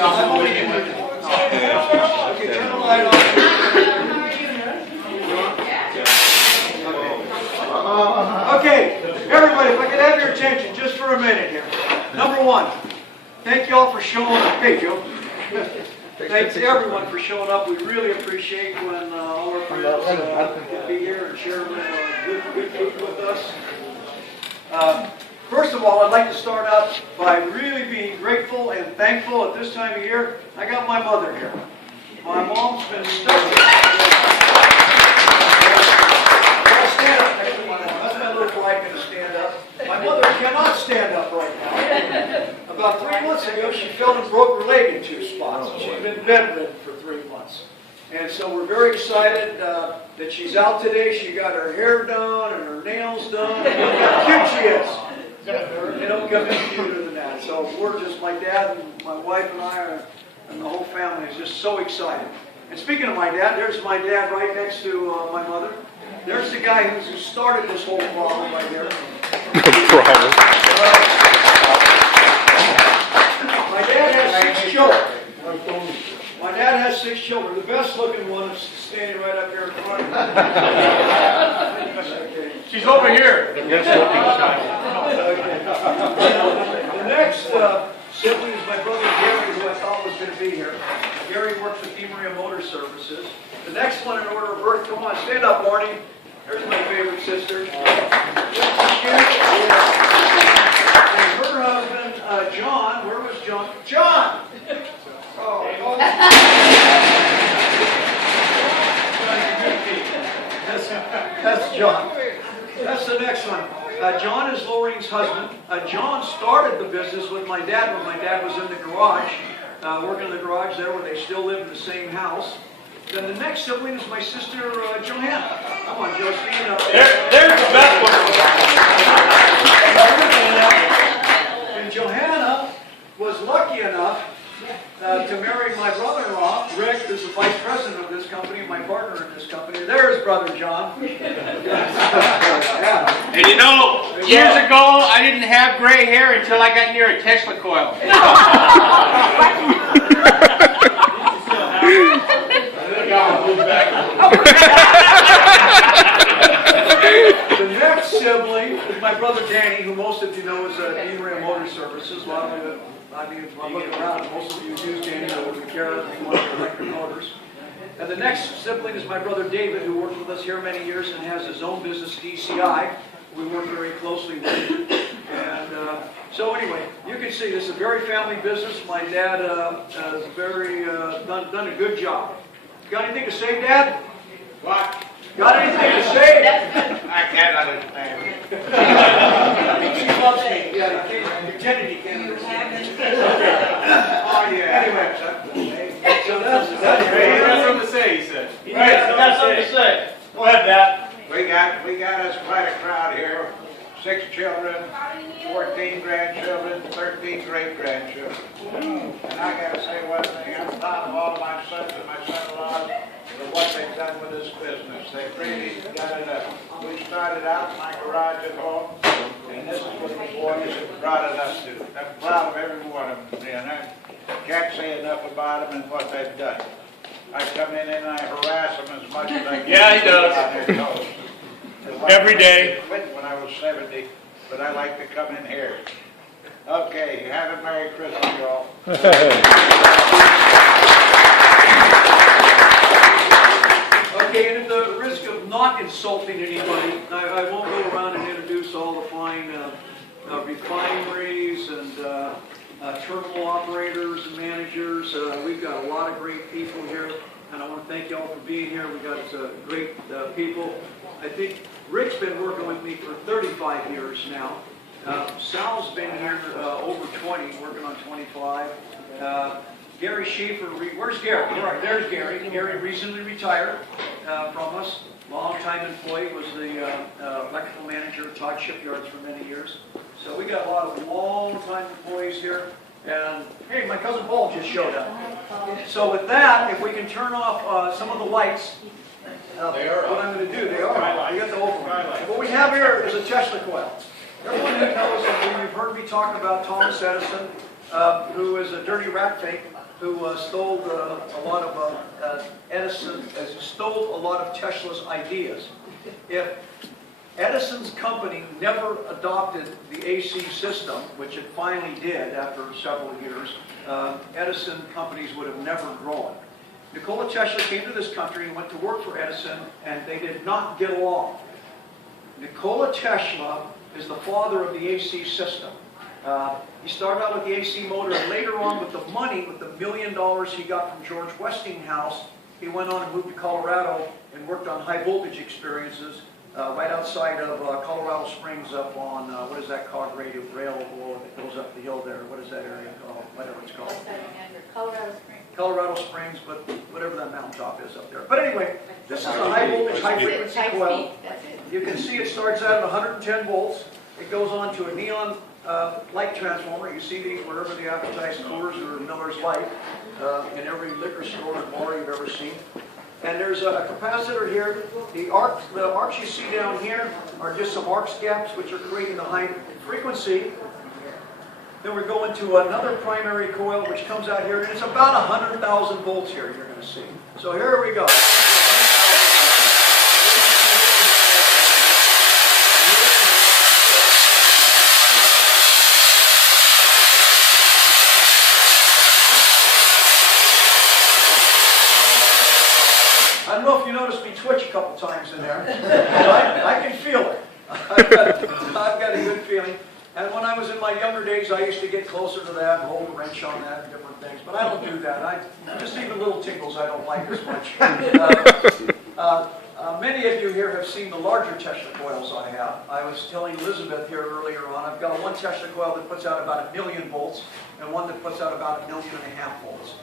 I'm only in here. Okay, turn the light on. Okay, everybody, if I could have your attention just for a minute here. Number one, thank you all for showing up. Hey, Joe. Thanks to everyone for showing up. We really appreciate when all our friends can be here and share good food with us. First of all, I'd like to start out by really being grateful and thankful at this time of year. I got my mother here. My mom's been stuck. Stand up next to my mom. That's my little flag going to stand up. My mother cannot stand up right now. About 3 months ago, she fell and broke her leg in 2 spots. She's been bedridden for 3 months. And so we're very excited that she's out today. She got her hair done and her nails done. Look how cute she is. They don't come any cuter than that. So we're just, my dad and my wife and I and the whole family is just so excited. And speaking of my dad, there's my dad right next to my mother. There's the guy who started this whole problem right there. Problem. My dad has 6 children. My dad has 6 children. The best looking one is standing right up here in front of me. Okay. She's over here. Okay. The next sibling is my brother Gary, who I thought was going to be here. Gary works with Emaria Motor Services. The next one in order of birth, come on, stand up, Barney. There's my favorite sister. And her husband, John. Where was John? John! Oh. That's John. That's the next one. John is Lorraine's husband. John started the business with my dad when my dad was in the garage, working in the garage there where they still live in the same house. Then the next sibling is my sister, Johanna. Come on, Josephine. There's the best one. And Johanna was lucky enough to marry my brother-in-law, Rick, who's the vice president of this company, my partner in this company. There's brother John. And you know, years ago, I didn't have gray hair until I got near a Tesla coil. The next sibling is my brother Danny, who most of you know is Emaria Motor Services. A lot of you, I mean, if I look around, most of you use Danny over the care of one of the electric motors. And the next sibling is my brother David, who worked with us here many years and has his own business, DCI. We work very closely with him. And so anyway, you can see this is a very family business. My dad has very done a good job. Got anything to say, Dad? What? Got anything to say? I can't understand. She loves me. Yeah, you pretended he can't understand. Oh, yeah. Anyway, so He has something to say, he said. Right, I got something to say. Go ahead, Dad. We got us quite a crowd here. 6 children, 14 grandchildren, 13 great-grandchildren. And I got to say one thing, I'm proud of all of my sons and my son-in-laws for what they've done with this business. They've really got it up. We started out in my garage at home, and this is what the boys have brought it up to. I'm proud of every one of them, and I can't say enough about them and what they've done. I come in and I harass them as much as I can. Yeah, he does. Every day. I quit when I was 70, but I like to come in here. Okay, have a Merry Christmas, y'all. okay, and at the risk of not insulting anybody, I won't go around and introduce all the fine refineries and terminal operators and managers. We've got a lot of great people here, and I want to thank you all for being here. We've got great people. I think Rick's been working with me for 35 years now. Sal's been here over 20, working on 25. Gary Schaefer, where's Gary? There's Gary. Gary recently retired from us. Long-time employee, was the electrical manager at Todd Shipyards for many years. So we got a lot of long-time employees here. And hey, my cousin Paul just showed up. So with that, if we can turn off some of the lights, what I'm going to do, they are. You got the open one. What we have here is a Tesla coil. Everyone who knows, and you've heard me talk about Thomas Edison, who is a dirty rat fake. who stole a lot of Edison, stole a lot of Tesla's ideas. If Edison's company never adopted the AC system, which it finally did after several years, Edison companies would have never grown. Nikola+Tesla came to this country and went to work for Edison, and they did not get along. Nikola+Tesla is the father of the AC system. He started out with the AC motor, and later on with the money, with the $1 million he got from George Westinghouse, he went on and moved to Colorado and worked on high voltage experiences right outside of Colorado Springs up on, what is that called, rail that goes up the hill there. What is that area called? Whatever it's called. Colorado Springs. Colorado Springs, but whatever that mountaintop is up there. But anyway, this is a high voltage, high frequency coil. You can see it starts out at 110 volts. It goes on to a neon light transformer. You see these wherever they advertise Coors or Miller's Light in every liquor store or bar you've ever seen. And there's a capacitor here. The arcs you see down here are just some arc gaps which are creating the high frequency. Then we're going to another primary coil which comes out here, and it's about 100,000 volts here you're going to see. So here we go. I don't know if you noticed me twitch a couple times in there. I can feel it. I've got a good feeling. And when I was in my younger days, I used to get closer to that and hold a wrench on that and different things. But I don't do that. Just even little tingles I don't like as much. Many of you here have seen the larger Tesla coils I have. I was telling Elizabeth here earlier on, I've got one Tesla coil that puts out about 1,000,000 volts and one that puts out about 1.5 million volts.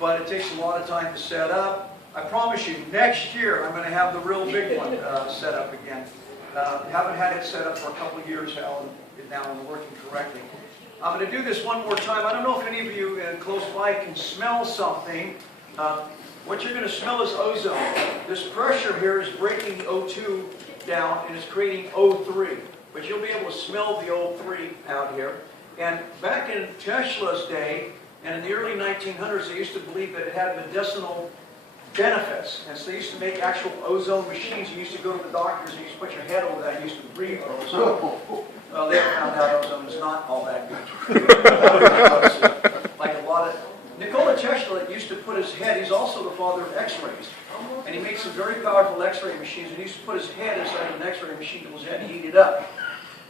But it takes a lot of time to set up. I promise you, next year I'm going to have the real big one set up again. Haven't had it set up for a couple of years now, and working correctly. I'm going to do this one more time. I don't know if any of you close by can smell something. What you're going to smell is ozone. This pressure here is breaking the O2 down and it's creating O3. But you'll be able to smell the O3 out here. And back in Tesla's day, and in the early 1900s, they used to believe that it had medicinal benefits. And so they used to make actual ozone machines. You used to go to the doctors and you used to put your head over that and you used to breathe ozone. Well, they found out ozone is not all that good. Like a lot of... Nikola+Tesla used to put his head, he's also the father of x-rays. And he made some very powerful x-ray machines, and he used to put his head inside an x-ray machine till his head heated up.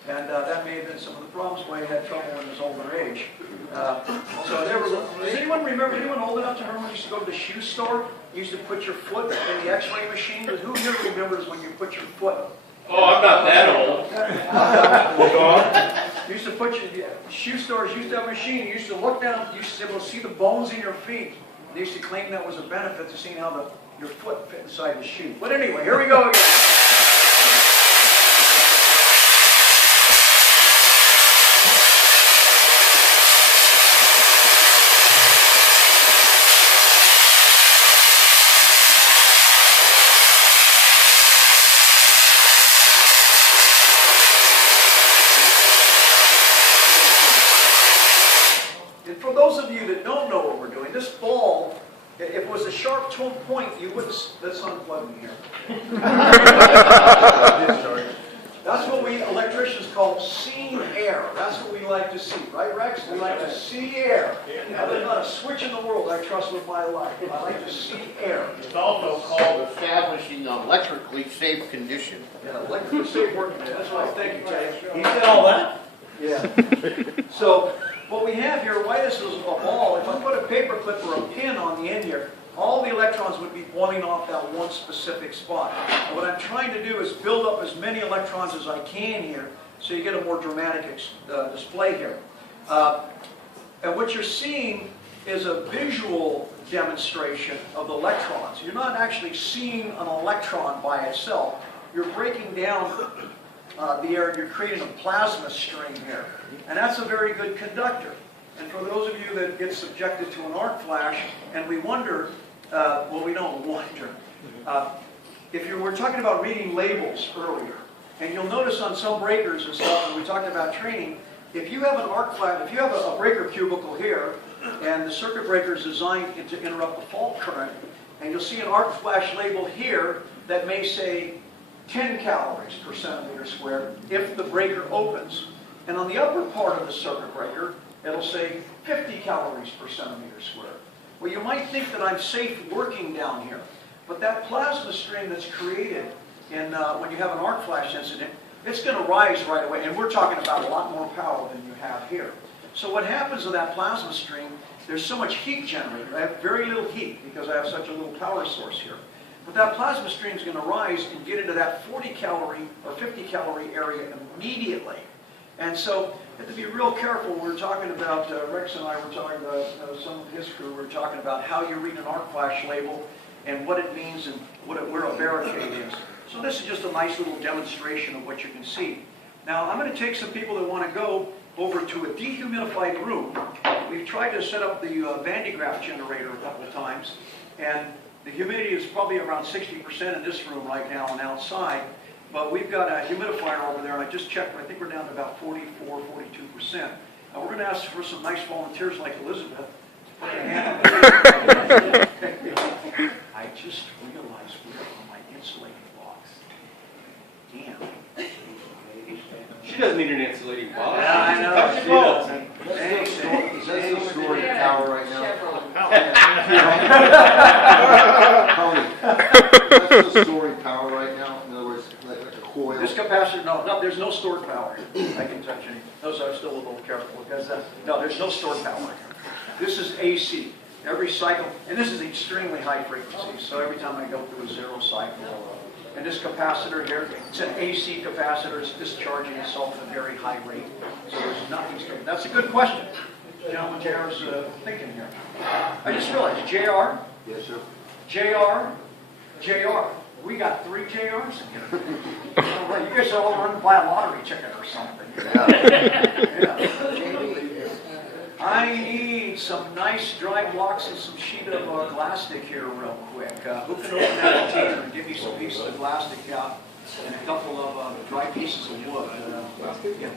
And that may have been some of the problems why he had trouble in his older age. Does anyone remember, anyone old enough to remember when you used to go to the shoe store? You used to put your foot in the x-ray machine? Who here remembers when you put your foot? Oh, I'm not that old. You used to put your, shoe stores used to have a machine. You used to look down, you used to be able to see the bones in your feet. They used to claim that was a benefit to seeing how your foot fit inside the shoe. But anyway, here we go again. For those of you that don't know what we're doing, this ball, if it was a sharp point, you wouldn't... Let's unplug me here. That's what we electricians call seen air. That's what we like to see. Right, Rex? We like to see air. Now, there's not a switch in the world I trust with my life. I like to see air. It's also called establishing an electrically safe condition. Yeah, electrically safe working. That's right. Thank you, Ted. He said all that? Yeah. So... what we have here, why this is a ball, if I put a paper clip or a pin on the end here, all the electrons would be pointing off that one specific spot. And what I'm trying to do is build up as many electrons as I can here, so you get a more dramatic display here. And what you're seeing is a visual demonstration of the electrons. You're not actually seeing an electron by itself. You're breaking down the air, and you're creating a plasma stream here. And that's a very good conductor. And for those of you that get subjected to an arc flash, and we wonder, well, we don't wonder. If you were talking about reading labels earlier, and you'll notice on some breakers and stuff, when we talked about training, if you have an arc flash, if you have a breaker cubicle here, and the circuit breaker is designed to interrupt the fault current, and you'll see an arc flash label here that may say 10 calories per centimeter squared if the breaker opens. And on the upper part of the circuit breaker, it'll say 50 calories per centimeter squared. Well, you might think that I'm safe working down here, but that plasma stream that's created when you have an arc flash incident, it's going to rise right away, and we're talking about a lot more power than you have here. So what happens to that plasma stream, there's so much heat generated. I have very little heat because I have such a little power source here. But that plasma stream is going to rise and get into that 40 calorie or 50 calorie area immediately. And so you have to be real careful. We're talking about, Rex and I were talking about, some of his crew were talking about how you read an arc flash label and what it means and where a barricade is. So this is just a nice little demonstration of what you can see. Now I'm going to take some people that want to go over to a dehumidified room. We've tried to set up the Van de Graaff generator a couple of times, and the humidity is probably around 60% in this room right now and outside. But we've got a humidifier over there, and I just checked. I think we're down to about 44, 42%. Now we're going to ask for some nice volunteers like Elizabeth to put a hand on the I just realized we're on my insulating box. Damn. She doesn't need an insulating box. Yeah, I know. She doesn't. Is that still storing power right now? Tony, is that still storing power right now? In other words, like a coil? This capacitor, no, there's no stored power here. I can touch any. Those are still a little careful because no, there's no stored power here. This is AC. Every cycle, and this is extremely high frequency, so every time I go through a zero cycle, and this capacitor here, it's an AC capacitor, it's discharging itself at a very high rate, so there's nothing stored. That's a good question. Gentleman JR's thinking here. I just realized, JR, Yes, sir. JR, we got 3 JRs in here. All right, you guys are all running to buy a lottery ticket or something. Yeah. I need some nice dry blocks and some sheet of glastic here real quick. Who can open that container and give me some pieces of glastic out and a couple of dry pieces of wood? Yeah.